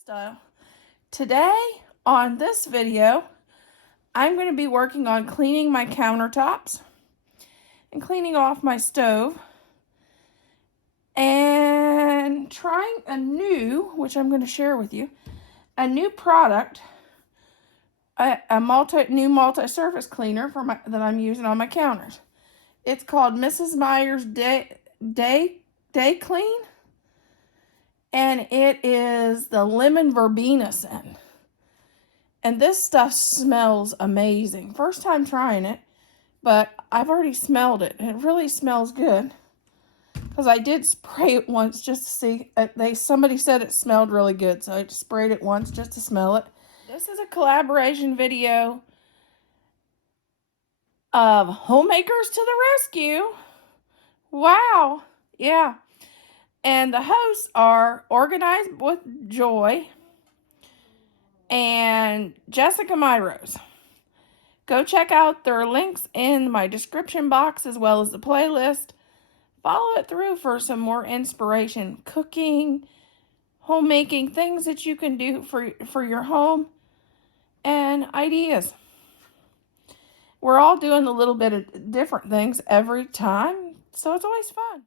Lifestyle. Today on this video, I'm going to be working on cleaning my countertops and cleaning off my stove and trying a new, which I'm going to share with you, a new product, a new multi-surface cleaner that I'm using on my counters. It's called Mrs. Meyer's Day Clean. And it is the lemon verbena scent. And this stuff smells amazing. First time trying it, but I've already smelled it. It really smells good. Because I did spray it once just to see. Somebody said it smelled really good, so I just sprayed it once just to smell it. This is a collaboration video of Homemakers to the Rescue. Wow. Yeah. And the hosts are Organized with Joy and Jessica Myros. Go check out their links in my description box as well as the playlist. Follow it through for some more inspiration, cooking, homemaking, things that you can do for your home, and ideas. We're all doing a little bit of different things every time, so it's always fun.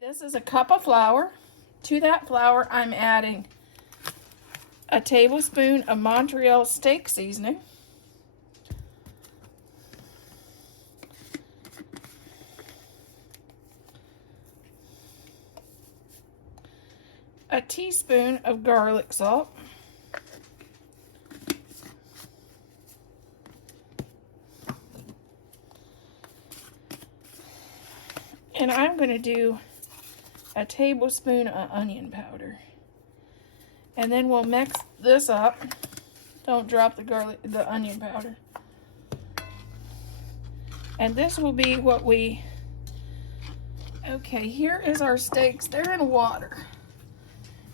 This is a cup of flour. To that flour, I'm adding a tablespoon of Montreal steak seasoning, a teaspoon of garlic salt, and I'm going to do a tablespoon of onion powder. And then we'll mix this up. Don't drop the onion powder. And this will be what we, okay, here is our steaks. They're in water.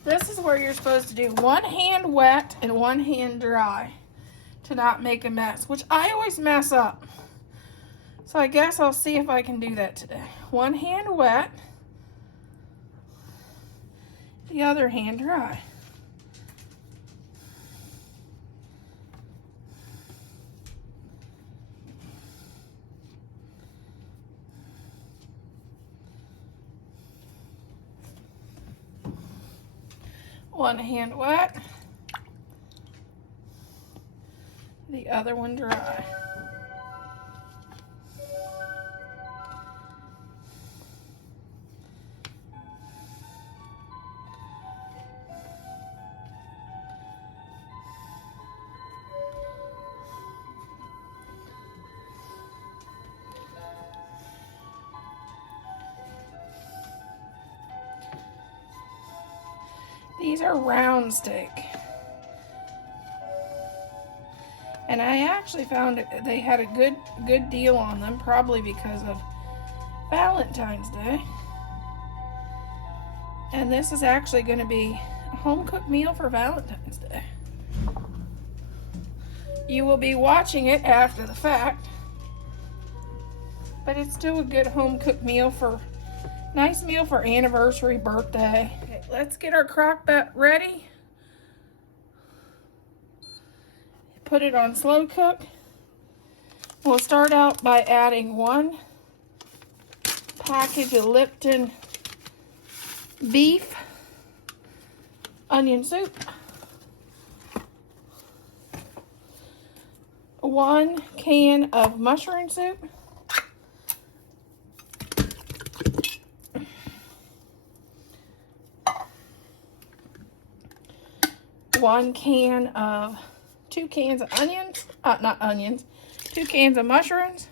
This is where you're supposed to do one hand wet and one hand dry to not make a mess, which I always mess up. So I guess I'll see if I can do that today. One hand wet, the other hand dry. One hand wet, the other one dry. These are round steak. And I actually found they had a good deal on them, probably because of Valentine's Day. And this is actually going to be a home-cooked meal for Valentine's Day. You will be watching it after the fact, but it's still a good home-cooked meal for, nice meal for anniversary, birthday. Okay, let's get our crock pot ready. Put it on slow cook. We'll start out by adding 1 package of Lipton beef onion soup, 1 can of mushroom soup, 1 can of 2 cans of onions, not onions, 2 cans of mushrooms,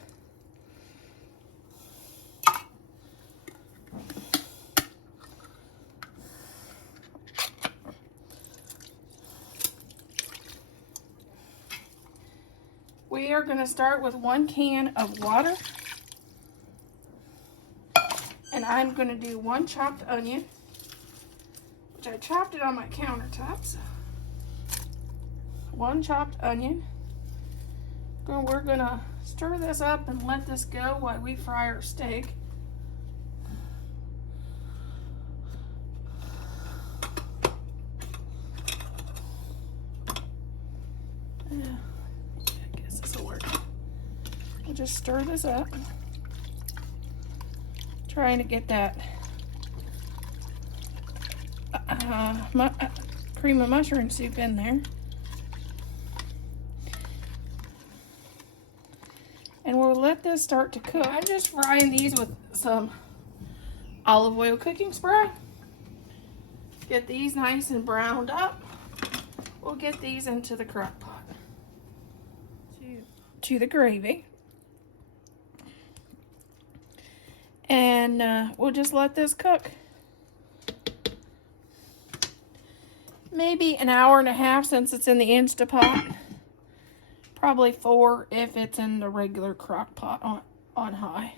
we are going to start with 1 can of water, and I'm going to do 1 chopped onion, which I chopped it on my countertops. 1 chopped onion. We're gonna stir this up and let this go while we fry our steak. Yeah, I guess this will work. We'll just stir this up. Trying to get that cream of mushroom soup in there. And we'll let this start to cook. I'm just frying these with some olive oil cooking spray. Get these nice and browned up. We'll get these into the crock pot. To the gravy. And we'll just let this cook. Maybe an hour and a half since it's in the Instapot. Probably 4 if it's in the regular crock pot on high.